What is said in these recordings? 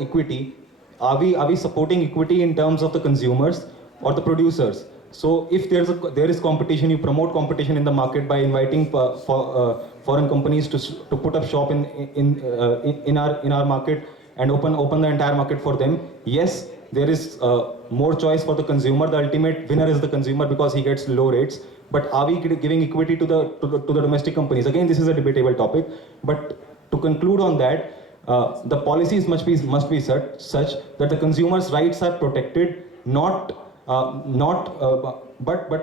equity, are we supporting equity in terms of the consumers or the producers? So if there is competition, you promote competition in the market by inviting foreign companies to put up shop in our market and open the entire market for them. Yes, there is more choice for the consumer. The ultimate winner is the consumer because he gets low rates. But are we giving equity to the domestic companies? Again, this is a debatable topic. But to conclude on that, the policies must be such that the consumers' rights are protected, but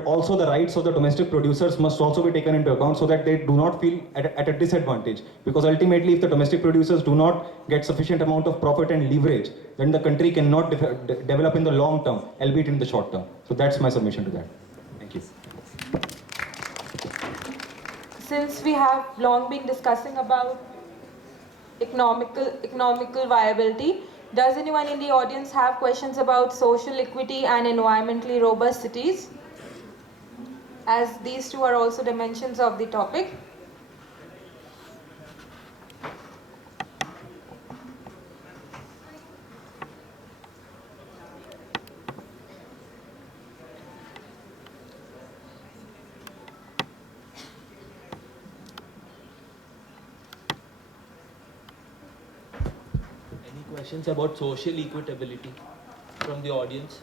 also the rights of the domestic producers must also be taken into account so that they do not feel at a disadvantage. Because ultimately, if the domestic producers do not get sufficient amount of profit and leverage, then the country cannot develop in the long term, albeit in the short term. So that's my submission to that. Thank you. Since we have long been discussing about economical viability, does anyone in the audience have questions about social equity and environmentally robust cities? As these two are also dimensions of the topic. Questions about social equitability from the audience?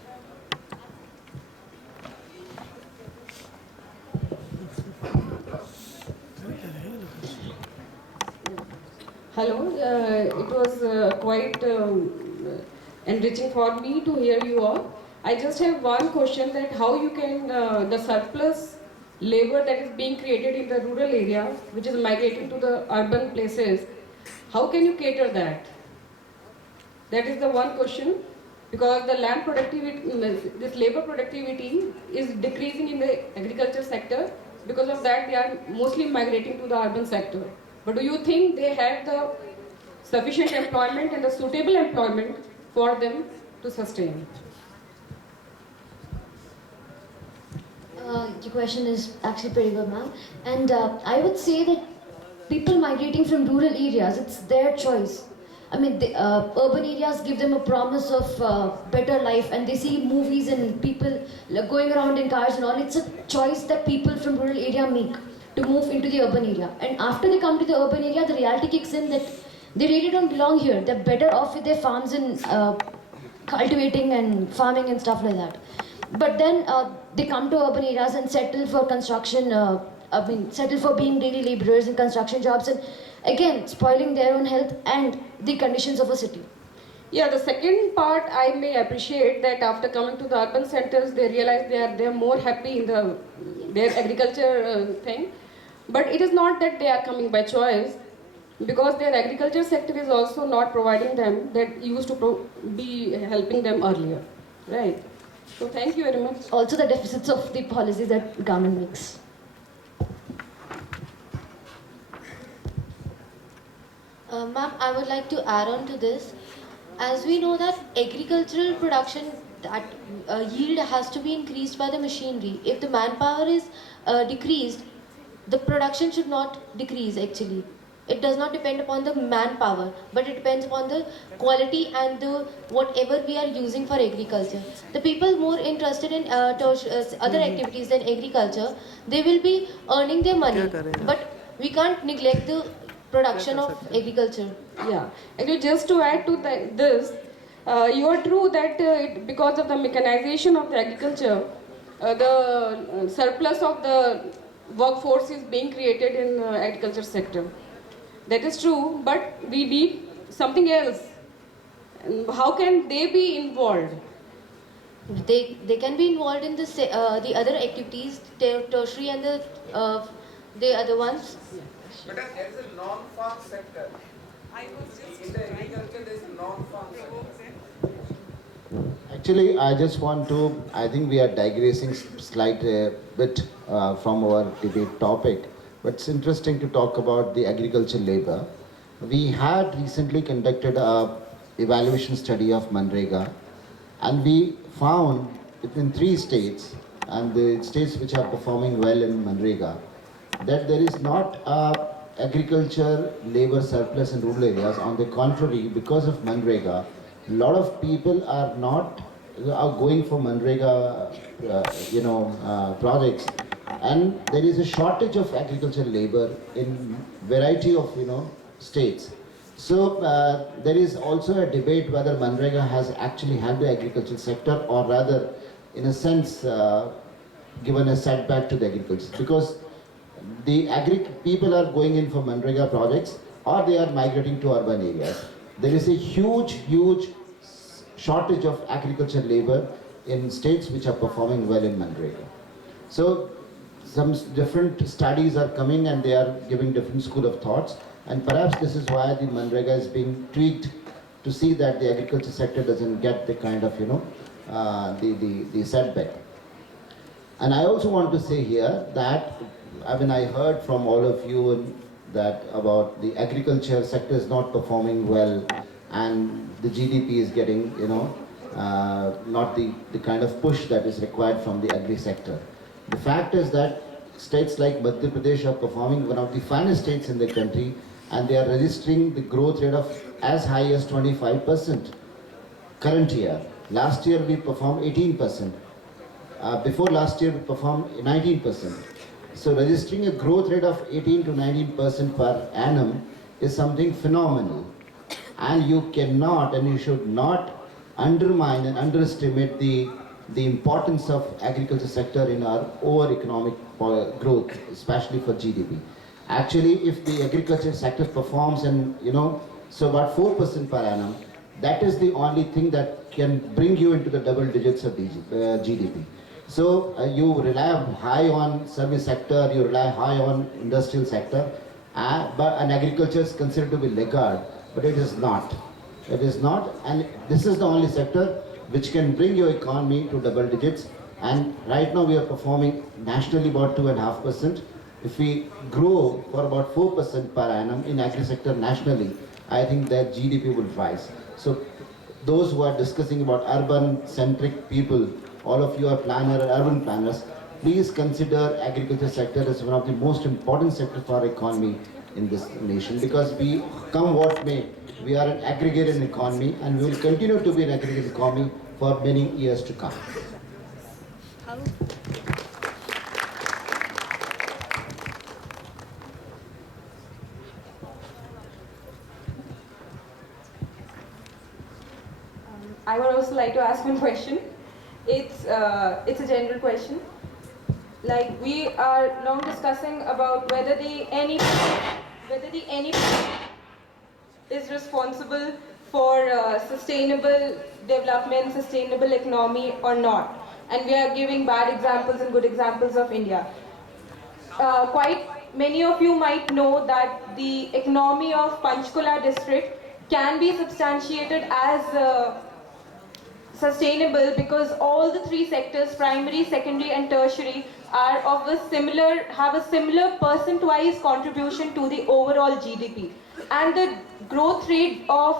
Hello, it was quite enriching for me to hear you all. I just have one question, that how you can, the surplus labor that is being created in the rural area, which is migrating to the urban places, how can you cater that? That is the one question, because the land productivity, this labor productivity is decreasing in the agriculture sector. Because of that, they are mostly migrating to the urban sector. But do you think they have the sufficient employment and the suitable employment for them to sustain? Your question is actually pretty good, ma'am. And I would say that people migrating from rural areas, it's their choice. I mean, urban areas give them a promise of better life, and they see movies and people going around in cars and all. It's a choice that people from rural area make to move into the urban area. And after they come to the urban area, the reality kicks in that they really don't belong here. They're better off with their farms and cultivating and farming and stuff like that. But then they come to urban areas and settle for construction, settle for being daily laborers in construction jobs, and again, spoiling their own health and the conditions of a city. Yeah, the second part I may appreciate, that after coming to the urban centers, they realize they are more happy in their agriculture thing. But it is not that they are coming by choice, because their agriculture sector is also not providing them that used to be helping them earlier, right? So thank you very much. Also the deficits of the policies that government makes. Ma'am, I would like to add on to this. As we know that agricultural production, that yield has to be increased by the machinery. If the manpower is decreased, the production should not decrease actually. It does not depend upon the manpower, but it depends upon the quality and the whatever we are using for agriculture. The people more interested in other activities than agriculture, they will be earning their money. But we can't neglect the production of agriculture. Yeah, and just to add to this, you are true that because of the mechanization of the agriculture, the surplus of the workforce is being created in the agriculture sector. That is true, but we need something else. And how can they be involved? They can be involved in the other activities, tertiary and the other ones. But there is a non-farm sector. In the agriculture, there is a non-farm sector. Actually, I think we are digressing slight bit from our debate topic. But it's interesting to talk about the agricultural labor. We had recently conducted a evaluation study of Manrega, and we found in 3 states, and the states which are performing well in Manrega, that there is not agriculture labor surplus in rural areas. On the contrary, because of Manrega, lot of people are not are going for Manrega, projects, and there is a shortage of agricultural labor in variety of states. So there is also a debate whether Manrega has actually helped the agricultural sector, or rather, in a sense, given a setback to the agriculture, because the people are going in for Manrega projects, or they are migrating to urban areas. There is a huge shortage of agricultural labor in states which are performing well in Manrega. So some different studies are coming and they are giving different school of thoughts, and perhaps this is why the Manrega is being tweaked to see that the agriculture sector doesn't get the kind of the setback. And I also want to say here that I heard from all of you that about the agriculture sector is not performing well, and the GDP is getting not the kind of push that is required from the agri sector. The fact is that states like Madhya Pradesh are performing one of the finest states in the country, and they are registering the growth rate of as high as 25% current year. Last year we performed 18%. Before last year we performed 19%. So registering a growth rate of 18 to 19% per annum is something phenomenal. And you cannot and you should not undermine and underestimate the importance of agriculture sector in our overall economic growth, especially for GDP. Actually, if the agriculture sector performs and so about 4% per annum, that is the only thing that can bring you into the double digits of GDP. So you rely high on service sector, you rely high on industrial sector, and agriculture is considered to be laggard, but it is not. It is not, and this is the only sector which can bring your economy to double digits. And right now we are performing nationally about 2.5%. If we grow for about 4% per annum in agri sector nationally, I think that GDP will rise. So those who are discussing about urban-centric people, all of you are planner or urban planners, please consider agriculture sector as one of the most important sector for our economy in this nation, because we, come what may, we are an aggregated economy and we will continue to be an aggregated economy for many years to come. I would also like to ask one question. It's a general question. Like, we are long discussing about whether the NEP is responsible for sustainable development, sustainable economy or not. And we are giving bad examples and good examples of India. Quite many of you might know that the economy of Panchkula district can be substantiated as sustainable because all the three sectors, primary, secondary and tertiary, are of have a similar percent-wise contribution to the overall GDP. And the growth rate of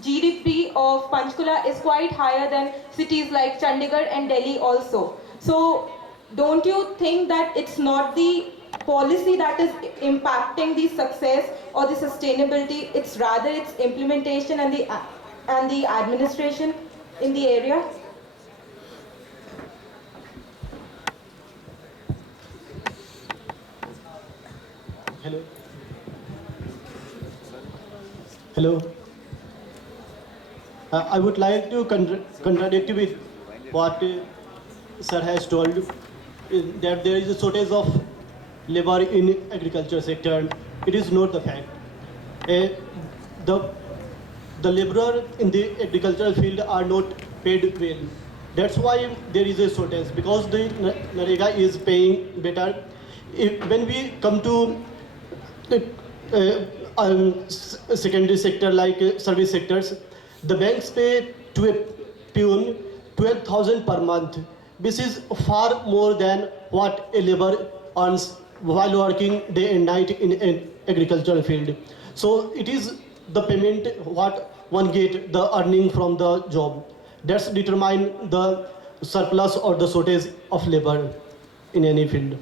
GDP of Panchkula is quite higher than cities like Chandigarh and Delhi also. So don't you think that it's not the policy that is impacting the success or the sustainability, it's rather its implementation and the administration in the area? Hello. Hello. I would like to contradict with what sir has told, that there is a shortage of labor in agriculture sector. It is not the fact. The laborer in the agricultural field are not paid well. That's why there is a shortage, because the Narega is paying better. When we come to secondary sector like service sectors, the banks pay to a peon 12,000 per month. This is far more than what a laborer earns while working day and night in agricultural field. So it is the payment what one get, the earning from the job, that's determine the surplus or the shortage of labor in any field.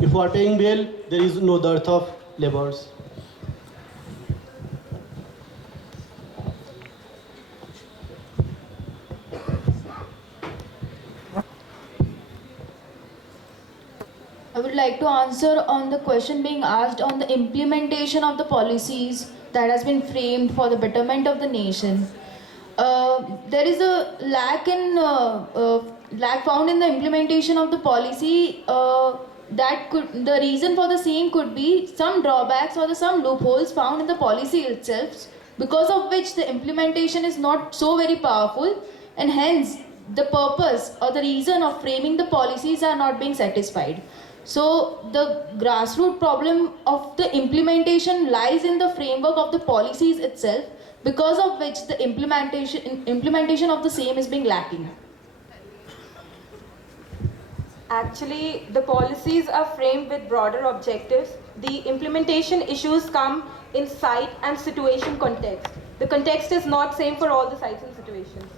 If you are paying well, there is no dearth of laborers. like to answer on the question being asked on the implementation of the policies that has been framed for the betterment of the nation. There is a lack found in the implementation of the policy. The reason for the same could be some drawbacks or some loopholes found in the policy itself, because of which the implementation is not so very powerful, and hence the purpose or the reason of framing the policies are not being satisfied. So the grassroots problem of the implementation lies in the framework of the policies itself, because of which the implementation of the same is being lacking. Actually, the policies are framed with broader objectives. The implementation issues come in site and situation context. The context is not same for all the sites and situations.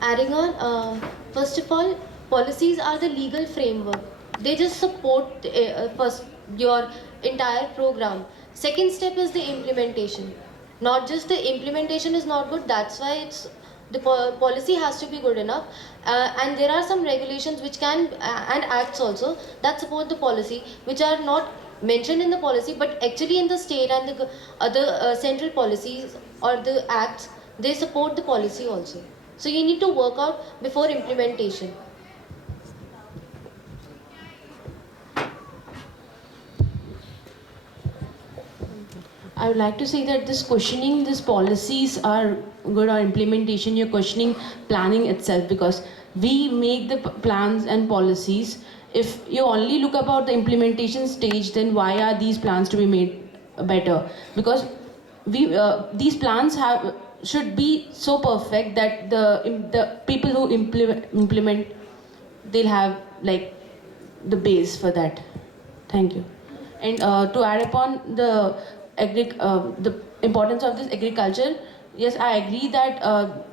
Adding on, first of all, policies are the legal framework. They just support first your entire program. Second step is the implementation. Not just the implementation is not good, that's why the policy has to be good enough. And there are some regulations which can, and acts also, that support the policy, which are not mentioned in the policy, but actually in the state and the other central policies or the acts, they support the policy also. So you need to work out before implementation. I would like to say that this questioning, these policies are good or implementation, you're questioning planning itself, because we make the plans and policies. If you only look about the implementation stage, then why are these plans to be made better? Because these plans should be so perfect that the people who implement, they'll have like the base for that. Thank you. And to add upon the importance of this agriculture, yes, I agree that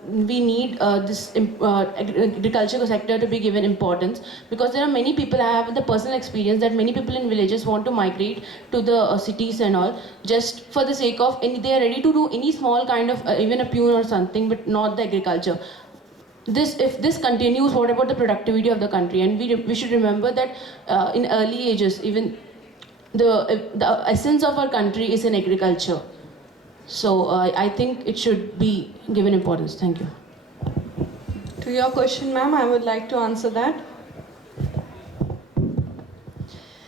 we need this agricultural sector to be given importance, because there are many people, I have the personal experience that many people in villages want to migrate to the cities and all, just for the sake of, they are ready to do any small kind of, even a peon or something, but not the agriculture. If this continues, what about the productivity of the country? And we should remember that in early ages, even the essence of our country is in agriculture. So I think it should be given importance. Thank you. To your question, ma'am, I would like to answer that.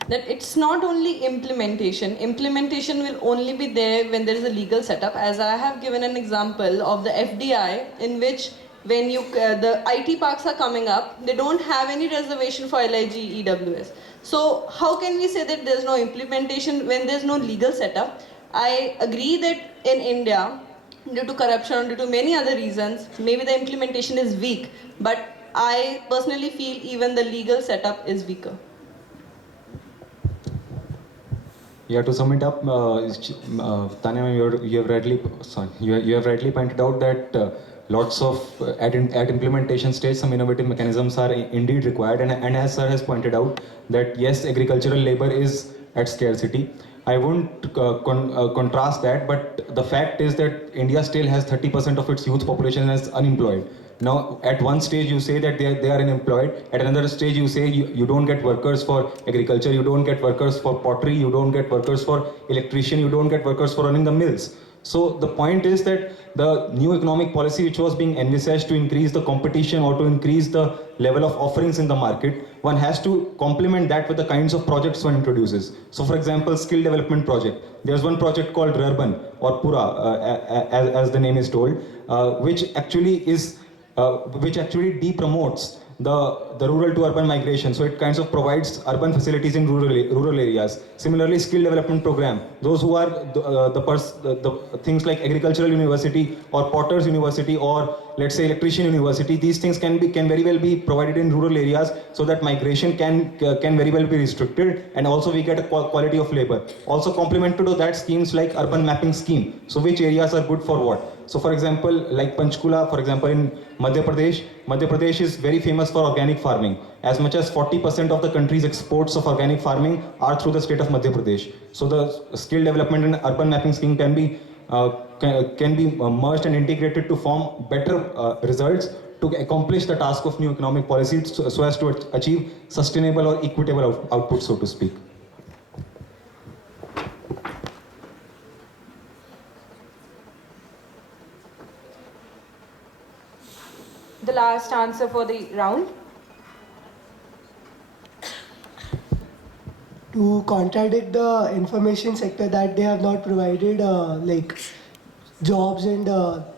That it's not only implementation. Implementation will only be there when there is a legal setup. As I have given an example of the FDI, in which when the IT parks are coming up, they don't have any reservation for LIG EWS. So how can we say that there's no implementation when there's no legal setup? I agree that in India, due to corruption, due to many other reasons, maybe the implementation is weak, but I personally feel even the legal setup is weaker. Yeah, to sum it up, Tanya, you have rightly pointed out that lots of at implementation stage, some innovative mechanisms are indeed required, and as sir has pointed out that yes, agricultural labor is at scarcity. I won't contrast that, but the fact is that India still has 30% of its youth population as unemployed. Now, at one stage you say that they are unemployed, at another stage you say you don't get workers for agriculture, you don't get workers for pottery, you don't get workers for electrician, you don't get workers for running the mills. So the point is that the new economic policy which was being envisaged to increase the competition or to increase the level of offerings in the market, one has to complement that with the kinds of projects one introduces. So for example, skill development project. There's one project called Rurban or Pura, as the name is told, which actually de-promotes the rural to urban migration. So it kinds of provides urban facilities in rural areas. Similarly, skill development program. Those who are the things like agricultural university or potters university or let's say electrician university, these things can very well be provided in rural areas, so that migration can very well be restricted, and also we get a quality of labor. Also complemented to that, schemes like urban mapping scheme. So which areas are good for what? So for example, like Panchkula, for example, in Madhya Pradesh is very famous for organic farming. As much as 40% of the country's exports of organic farming are through the state of Madhya Pradesh. So the skill development and urban mapping scheme can be merged and integrated to form better results to accomplish the task of new economic policy so as to achieve sustainable or equitable output, so to speak? The last answer for the round. To contradict the information sector that they have not provided like jobs and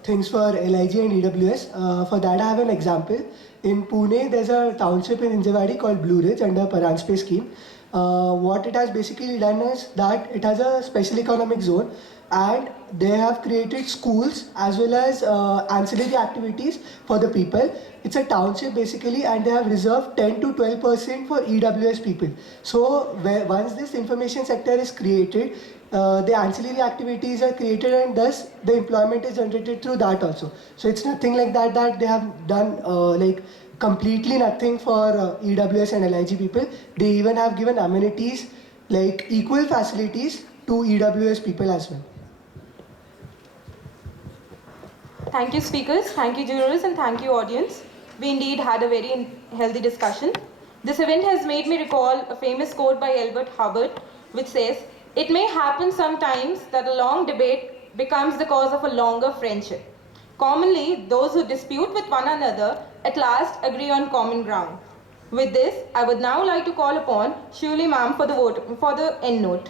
things for LIG and EWS. For that I have an example. In Pune, there's a township in Hinjewadi called Blue Ridge under Paranjpe scheme. What it has basically done is that it has a special economic zone and they have created schools as well as ancillary activities for the people. It's a township basically, and they have reserved 10 to 12% for EWS people. So once this information sector is created, the ancillary activities are created and thus the employment is generated through that also. So it's nothing like that they have done like completely nothing for EWS and LIG people. They even have given amenities like equal facilities to EWS people as well. Thank you, speakers, thank you, jurors, and thank you, audience. We indeed had a very healthy discussion. This event has made me recall a famous quote by Albert Hubbard, which says, "It may happen sometimes that a long debate becomes the cause of a longer friendship. Commonly, those who dispute with one another at last agree on common ground." With this, I would now like to call upon Shuli ma'am for the end note.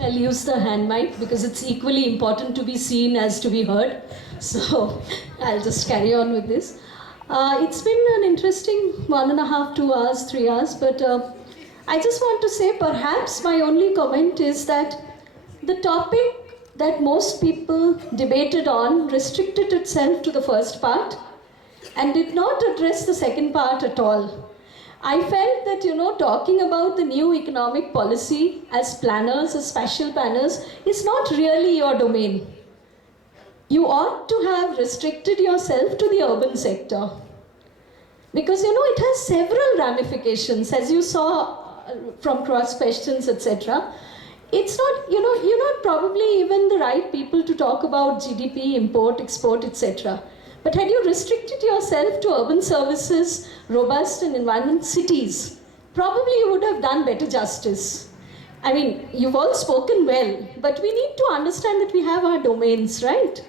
I'll use the hand mic because it's equally important to be seen as to be heard. So I'll just carry on with this. It's been an interesting 1.5, 2 hours, 3 hours, but I just want to say perhaps my only comment is that the topic that most people debated on restricted itself to the first part and did not address the second part at all. I felt that, talking about the new economic policy as planners, as special planners, is not really your domain. You ought to have restricted yourself to the urban sector. Because, it has several ramifications, as you saw from cross questions, etc. It's not, you're not probably even the right people to talk about GDP, import, export, etc. But had you restricted yourself to urban services, robust and environment cities, probably you would have done better justice. I mean, you've all spoken well, but we need to understand that we have our domains, right?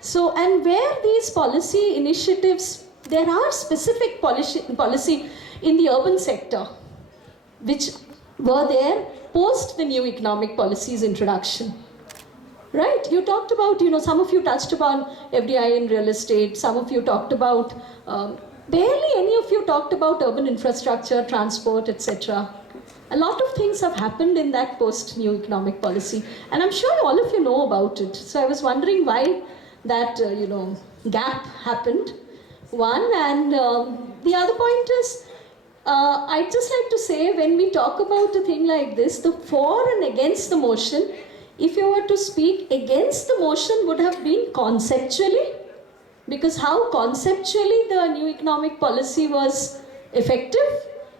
So, and where these policy initiatives, there are specific policy in the urban sector, which were there post the new economic policy's introduction. Right, you talked about, some of you touched upon FDI in real estate, some of you talked about, barely any of you talked about urban infrastructure, transport, etc. A lot of things have happened in that post-new economic policy, and I'm sure all of you know about it. So I was wondering why that, gap happened, one, and the other point is, I'd just like to say, when we talk about a thing like this, the for and against the motion, if you were to speak against the motion would have been conceptually, because how conceptually the new economic policy was effective,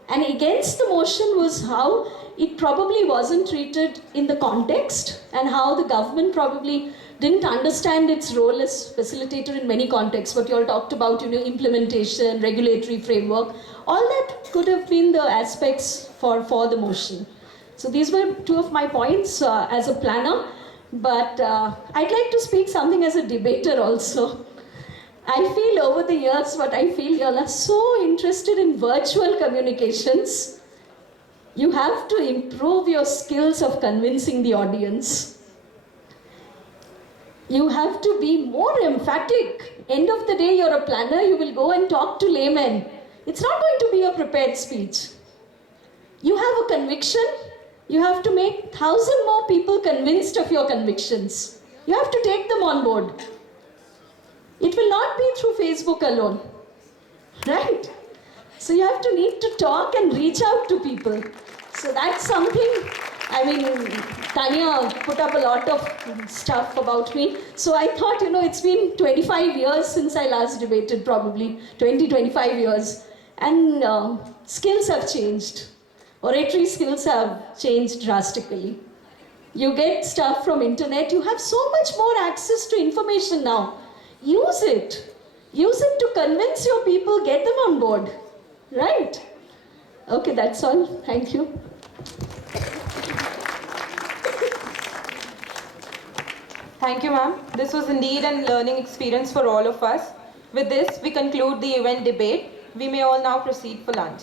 and against the motion was how it probably wasn't treated in the context, and how the government probably didn't understand its role as facilitator in many contexts. What you all talked about, implementation, regulatory framework, all that could have been the aspects for the motion. So these were two of my points as a planner, but I'd like to speak something as a debater also. I feel over the years, you all are so interested in virtual communications. You have to improve your skills of convincing the audience. You have to be more emphatic. End of the day, you're a planner, you will go and talk to laymen. It's not going to be a prepared speech. You have a conviction. You have to make 1,000 more people convinced of your convictions. You have to take them on board. It will not be through Facebook alone, right? So you have to need to talk and reach out to people. So that's something, Tanya put up a lot of stuff about me. So I thought, it's been 25 years since I last debated, probably 25 years. And skills have changed. Oratory skills have changed drastically. You get stuff from internet. You have so much more access to information now. Use it. Use it to convince your people, get them on board. Right? Okay, that's all. Thank you. Thank you, ma'am. This was indeed a learning experience for all of us. With this, we conclude the event debate. We may all now proceed for lunch.